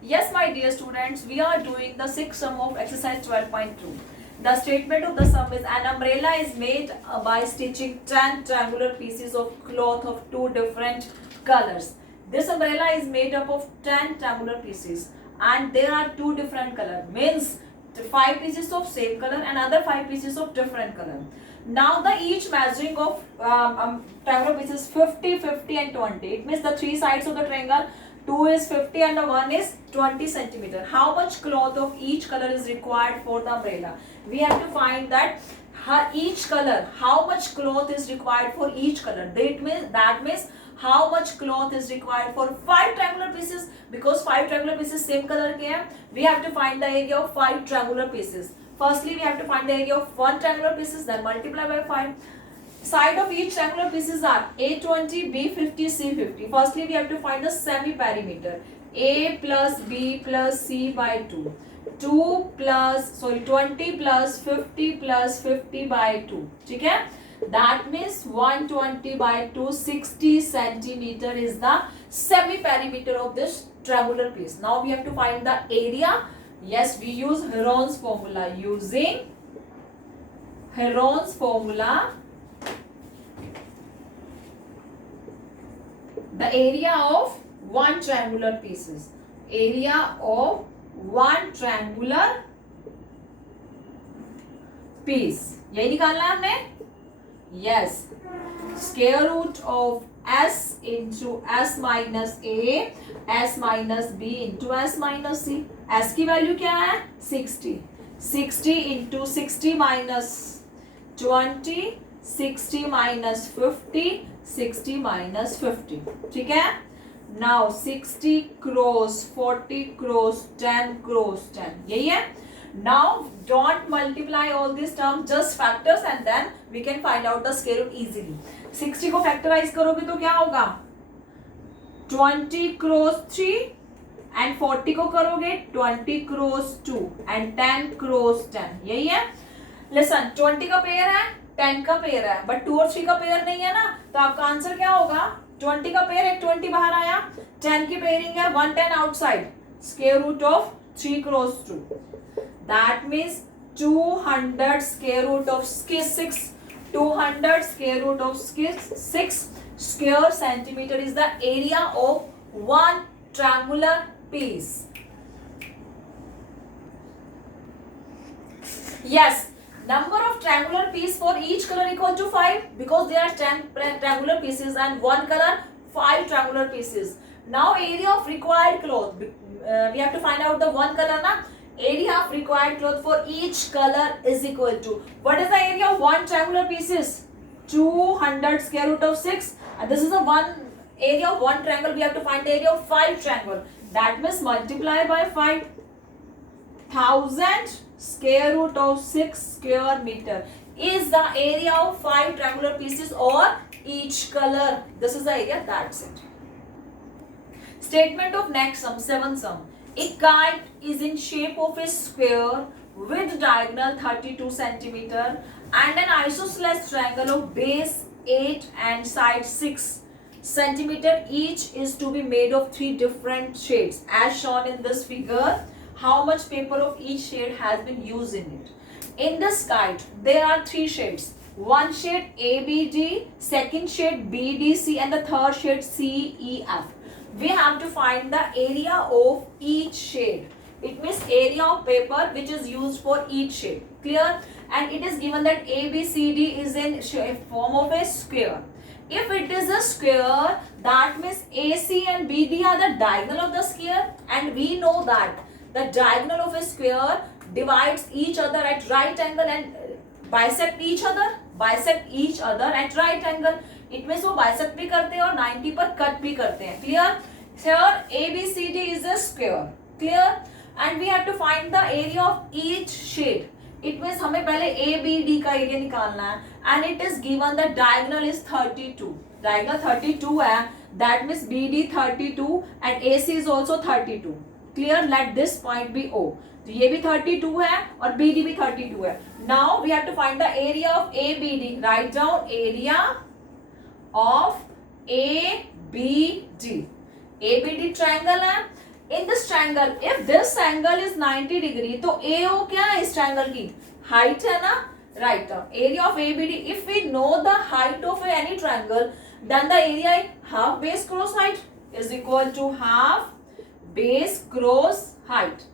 Yes, my dear students, we are doing the sixth sum of exercise 12.2. The statement of the sum is an umbrella is made by stitching 10 triangular pieces of cloth of two different colors. This umbrella is made up of 10 triangular pieces and there are two different colors. Means 5 pieces of same color and other 5 pieces of different color. Now the each measuring of triangular pieces 50, 50 and 20. It means the three sides of the triangle, 2 is 50 and the 1 is 20 centimeter. How much cloth of each color is required for the umbrella? We have to find that each color, how much cloth is required for each color. That means how much cloth is required for 5 triangular pieces, because 5 triangular pieces same color के हैं. We have to find the area of 5 triangular pieces. Firstly, we have to find the area of 1 triangular pieces, then multiply by 5. Side of each triangular pieces are A20, B50, C50. Firstly, we have to find the semi-perimeter. A plus B plus C by 2. 20 plus 50 plus 50 by 2. ठीक है? That means 120 by 2, 60 centimeter is the semi-perimeter of this triangular piece. Now we have to find the area. Yes, we use Heron's formula. Using Heron's formula, the area of one triangular pieces. Area of one triangular piece. यही निकालना है हमने. Yes. Square root of s into s minus a, s minus b into s minus c. S की value क्या है? 60. 60 into 60 minus 20, 60 minus 50, 60 minus 50. ठीक है? Now 60 cross 40 cross 10 cross 10. यही है? Now don't multiply all these terms, just factors and then we can find out the square root easily. 60 को factorize करोगे तो क्या होगा? 20 cross 3 and 40 को करोगे 20 cross 2 and 10 cross 10. यही है? Listen, 20 का पेयर है, 10 का पेयर है, but 2 और 3 का पेयर नहीं है ना, तो आपका आंसर क्या होगा? 20 का पेयर है, 20 बाहर आया, 10 की पेयरिंग है, 1 10 outside, square root of 3 cross 2. That means 200 square root of 6. 200 square root of 6 square centimeter is the area of one triangular piece. Yes, number of triangular piece for each color equal to 5 because there are 10 triangular pieces and one color 5 triangular pieces. Now area of required cloth, we have to find out the one color na. Area of required cloth for each color is equal to, what is the area of one triangular pieces? 200 square root of 6, and this is the one area of one triangle. We have to find the area of 5 triangle. That means multiply by 5. 1000 square root of 6 square meter is the area of 5 triangular pieces or each color. This is the area. That's it. Statement of next sum, 7th sum. A kite is in shape of a square with diagonal 32 centimeter and an isosceles triangle of base 8 and side 6 centimeter. Each is to be made of 3 different shades as shown in this figure. How much paper of each shade has been used in it? In this kite, there are 3 shades. One shade ABD, second shade BDC and the third shade CEF. We have to find the area of each shade. It means area of paper which is used for each shade. Clear? And it is given that ABCD is in form of a square. If it is a square, that means AC and BD are the diagonal of the square, and we know that the diagonal of a square divides each other at right angle and bisect each other at right angle. It means वो bisect भी करते हैं और 90 पर cut भी करते हैं. Clear? Here ABCD is a square. Clear? And we have to find the area of each shade. It means हमें पहले ABD का area निकालना है, and it is given the diagonal is 32. Diagonal 32 है. That means BD 32 and AC is also 32. Clear? Let this point be O. तो ये भी 32 है और BD भी 32 है. Now we have to find the area of ABD. Write down area of ABD. ABD triangle है. in this triangle, if this angle is 90 degree, तो AO क्या है इस triangle की? Height है ना? Right. Area of ABD. If we know the height of any triangle, then the area half base cross height is equal to half base cross height.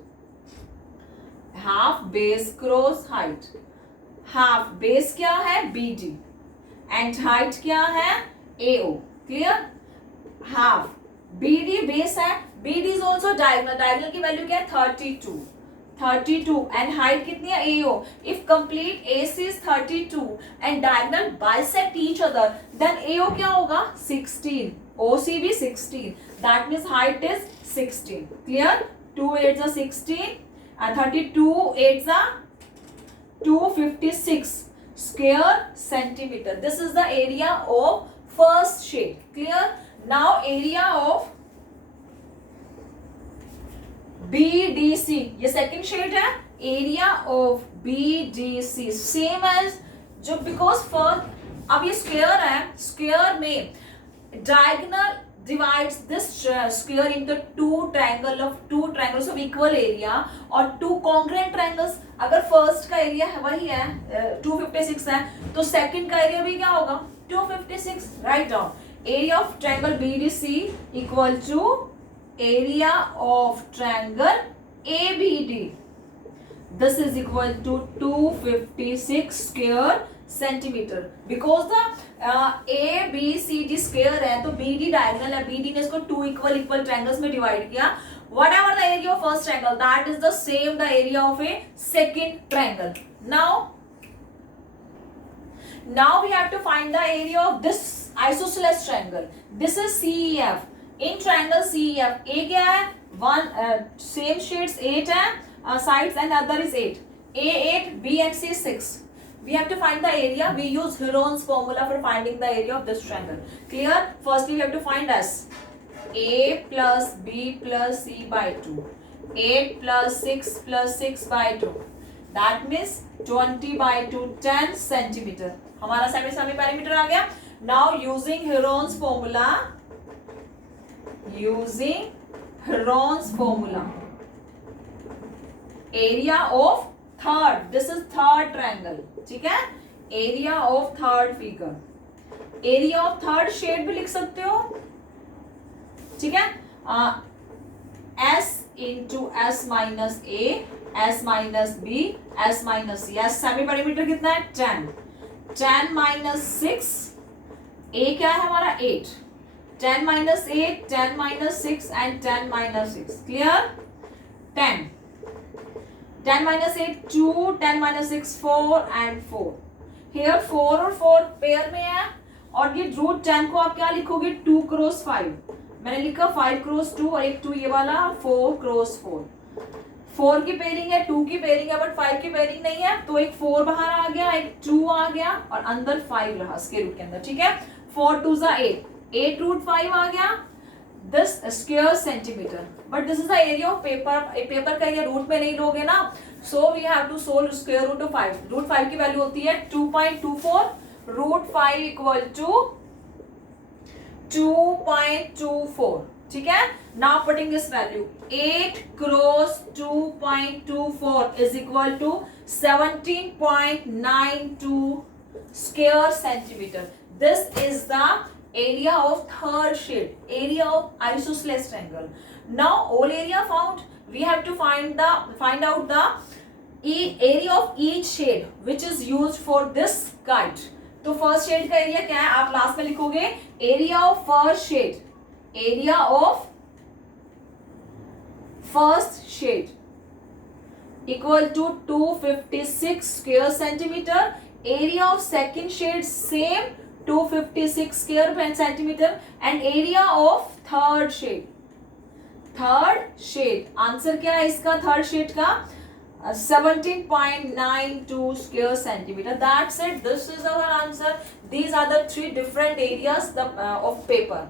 Half base cross height. Half base क्या है? BD. And height क्या है? AO. Clear? Half. BD base है. BD is also diagonal. Diagonal की value क्या है? 32. 32 and height कितनी है? AO. If complete AC is 32 and diagonal bisect each other, then AO क्या होगा? 16. OC भी 16. That means height is 16. Clear? 2 8s are 16 and 32 8s are 256 square centimeter. This is the area of first shade. Clear? Now area of BDC, ये second shade है. Area of BDC same as जो, because first अब ये square है, square में diagonal divides this square into two triangles of equal area और two congruent triangles. अगर first का एरिया है वही है 256 है, तो सेकंड का एरिया भी क्या होगा? 256. Right down. Area of triangle BDC equal to area of triangle ABD. This is equal to 256 square centimeter. Because the ABCD square है तो BD diagonal है, BD ने इसको two equal triangles में divide किया. Whatever the area of first triangle, that is the same the area of a second triangle. Now we have to find the area of this isosceles triangle. This is CEF. In triangle CEF, A क्या है? One same shades 8 है sides and other is 8. A 8, B and C 6. We have to find the area. We use Heron's formula for finding the area of this triangle. Clear? Firstly, we have to find S. A plus B plus C by 2. 8 plus 6 plus 6 by 2. That means 20 by 2, 10 centimeter. हमारा semi parameter आ गया. Now using Heron's formula. Using Heron's formula, area of third, this is third triangle, ठीक है? Area of third figure, area of third shade भी लिख सकते हो, ठीक है? S into S minus A, S minus B, S minus C. S semi parameter कितना है? 10. 10 minus 6, A क्या है हमारा? 8. 10 minus 8, 10 minus 6 and 10 minus 6. Clear? 10. 10 minus 8, 2, 10 minus 6, 4 and 4. Here 4 और 4 पेयर में है और ये रूट 10 को आप क्या लिखोगे? 2 क्रॉस 5. मैंने लिखा 5 क्रॉस 2 और एक 2 ये वाला 4 क्रॉस 4. 4 की पेयरिंग है, 2 की पेयरिंग है बट 5 की पेयरिंग नहीं है, तो एक 4 बाहर आ गया, एक 2 आ गया और अंदर 5 रहा स्क्वायर रूट के अंदर. ठीक है? 4 2 जा 8. 8 root 5 आ गया. This square centimeter. But this is the area of paper. Paper का एरिया रूट में नहीं लोगे ना, so we have to solve square root of 5. Root 5 की वैल्यू होती है 2.24. Root 5 equal to 2.24. ठीक है? Now putting this value, 8 cross 2.24 is equal to 17.92 square centimeter. This is the area of third shade, area of isosceles triangle. Now all area found, we have to find out the area of each shade which is used for this kite. तो first shade का area क्या है? आप last में लिखोगे area of first shade, area of first shade equal to 256 square centimeter. Area of second shade same 256 square centimeter and area of third shade. Third shade answer क्या है इसका? Third shade का 17.92 square centimeter. That's it. This is our answer. These are the three different areas of paper.